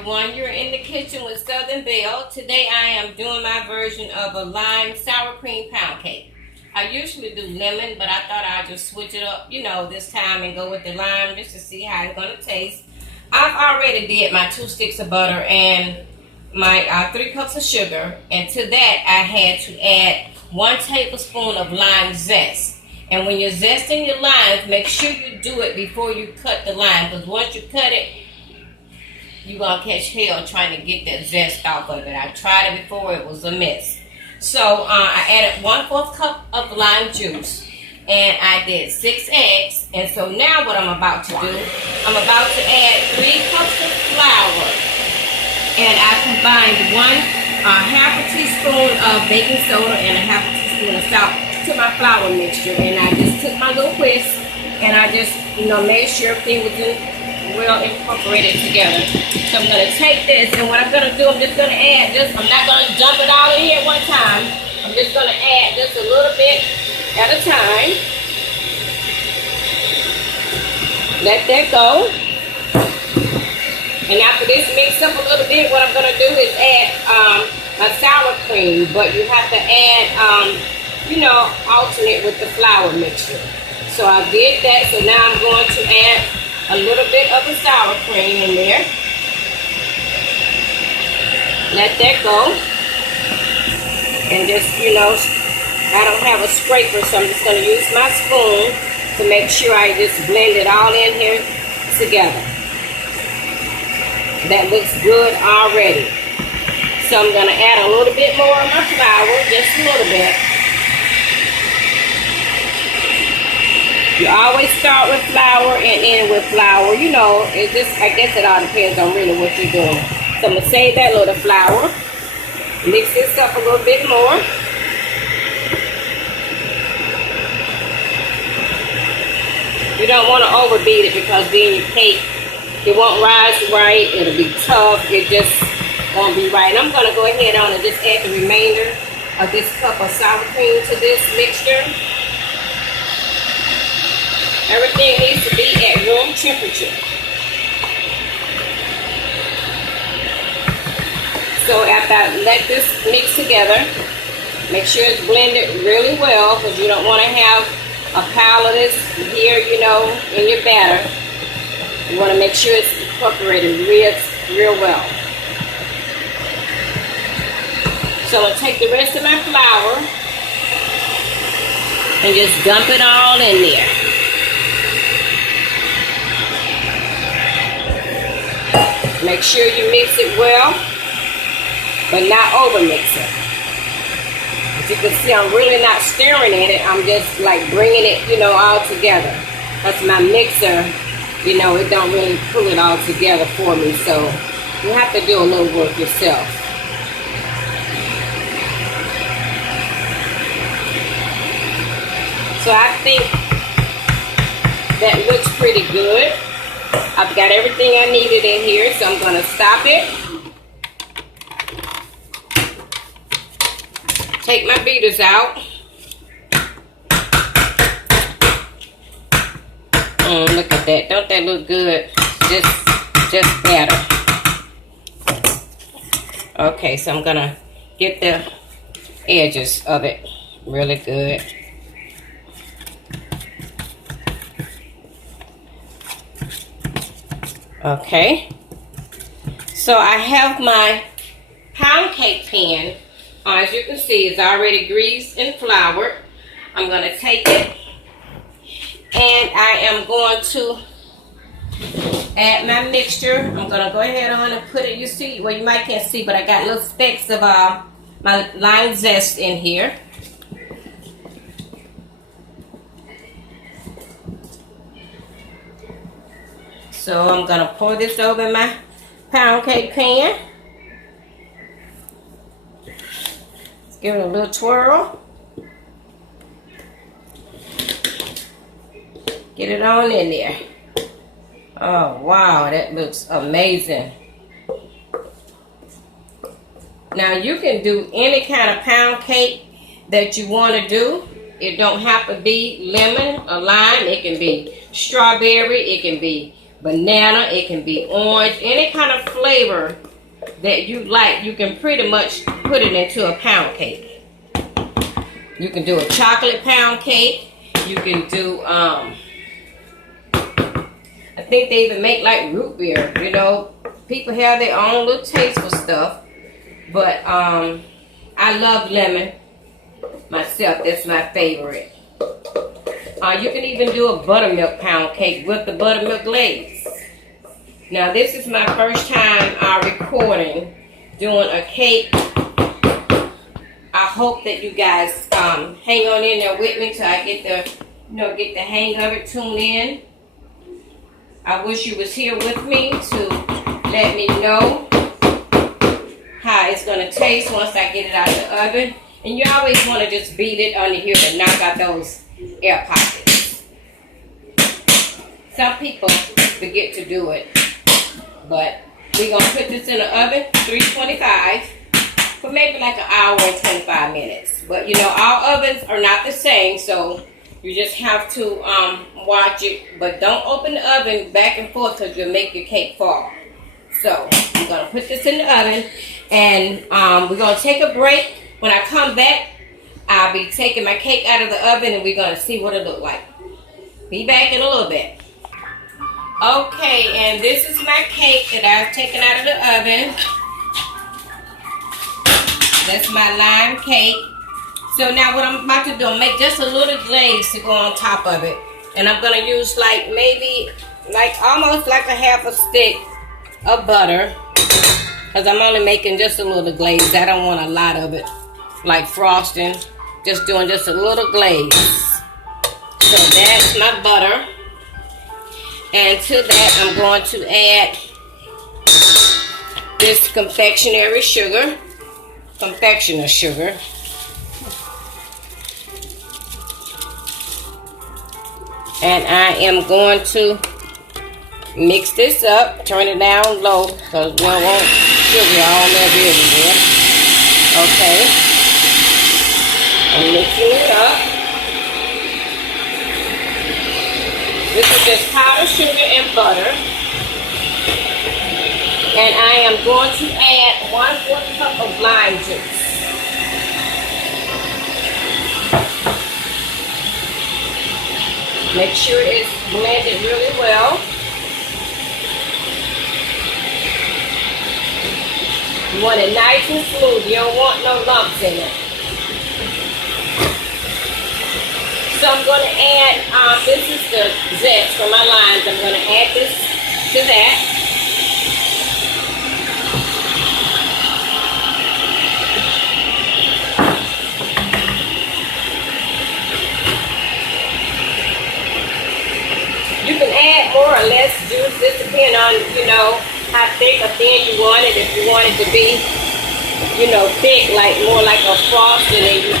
everyone. You're in the kitchen with Southern Belle. Today I am doing my version of a lime sour cream pound cake. I usually do lemon, but I thought I'd just switch it up, this time and go with the lime just to see how it's going to taste. I've already did my 2 sticks of butter and my 3 cups of sugar. And to that I had to add 1 tablespoon of lime zest. And when you're zesting your limes, make sure you do it before you cut the lime, because once you cut it, you're going to catch hell trying to get that zest off of it. I tried it before, it was a mess. So I added 1/4 cup of lime juice, and I did 6 eggs. And so now what I'm about to do, I'm about to add 3 cups of flour, and I combined 1/2 teaspoon of baking soda and 1/2 teaspoon of salt to my flour mixture. And I just took my little whisk and I just made sure everything was well incorporated together. So I'm going to take this, and what I'm going to do, I'm just going to add this. I'm not going to dump it all in here at one time. I'm just going to add just a little bit at a time. Let that go. And after this mix up a little bit, what I'm going to do is add my sour cream, but you have to add alternate with the flour mixture. So I did that, so now I'm going to add a little bit of the sour cream in there. Let that go. And just, I don't have a scraper, so I'm just going to use my spoon to make sure I just blend it all in here together. That looks good already. So I'm going to add a little bit more of my flour, just a little bit. You always start with flour and end with flour. I guess it all depends on really what you're doing. So I'm going to save that little flour. Mix this up a little bit more. You don't want to overbeat it, because then your cake, it won't rise right. It'll be tough. It just won't be right. And I'm going to go ahead on and just add the remainder of this cup of sour cream to this mixture. Everything needs to be at room temperature. So after I let this mix together, make sure it's blended really well, because you don't want to have a pile of this here, in your batter. You want to make sure it's incorporated real well. So I'm going to take the rest of my flour and just dump it all in there. Make sure you mix it well, but not over mix it. As you can see, I'm really not stirring in it. I'm just like bringing it, all together. That's my mixer. It don't really pull it all together for me. So you have to do a little work yourself. So I think that looks pretty good. I've got everything I needed in here, so I'm going to stop it. Take my beaters out. Look at that. Don't that look good? Just better. Okay, so I'm going to get the edges of it really good. Okay, so I have my pound cake pan. As you can see, it's already greased and floured. I'm going to take it, and I am going to add my mixture. I'm going to go ahead on and put it, you see, well, you might can't see, but I got little specks of my lime zest in here. So I'm going to pour this over in my pound cake pan. Let's give it a little twirl. Get it on in there. Oh, wow, that looks amazing. Now, you can do any kind of pound cake that you want to do. It don't have to be lemon or lime. It can be strawberry. It can be banana, it can be orange, any kind of flavor that you like. You can pretty much put it into a pound cake. You can do a chocolate pound cake. You can do, I think they even make like root beer. You know, people have their own little taste for stuff. But I love lemon myself. That's my favorite. You can even do a buttermilk pound cake with the buttermilk glaze. Now this is my first time recording, doing a cake. I hope that you guys hang on in there with me till I get the hang of it, tune in. I wish you was here with me to let me know how it's gonna taste once I get it out of the oven. And you always want to just beat it under here to knock out those air pockets. Some people forget to do it, but we're gonna put this in the oven, 325, for maybe like an hour and 25 minutes. But you know, all ovens are not the same, so you just have to watch it. But don't open the oven back and forth because you'll make your cake fall. So I'm gonna put this in the oven, and we're gonna take a break. When I come back, I'll be taking my cake out of the oven and we're going to see what it looks like. Be back in a little bit. Okay, and this is my cake that I've taken out of the oven. That's my lime cake. So now what I'm about to do, make just a little glaze to go on top of it. And I'm going to use like maybe, like almost like a half a stick of butter. Because I'm only making just a little glaze. I don't want a lot of it. Like frosting, just doing just a little glaze. So that's my butter. And to that, I'm going to add this confectioner sugar. And I am going to mix this up, turn it down low, because we don't want sugar all over everywhere. Okay. I'm mixing it up. This is just powdered sugar and butter. And I am going to add 1/4 cup of lime juice. Make sure it's blended really well. You want it nice and smooth. You don't want no lumps in it. So I'm going to add, this is the zest for my limes. I'm going to add this to that. You can add more or less juice. This depends on, you know, how thick or thin you want it. If you want it to be, you know, thick, like more like a frosting, and you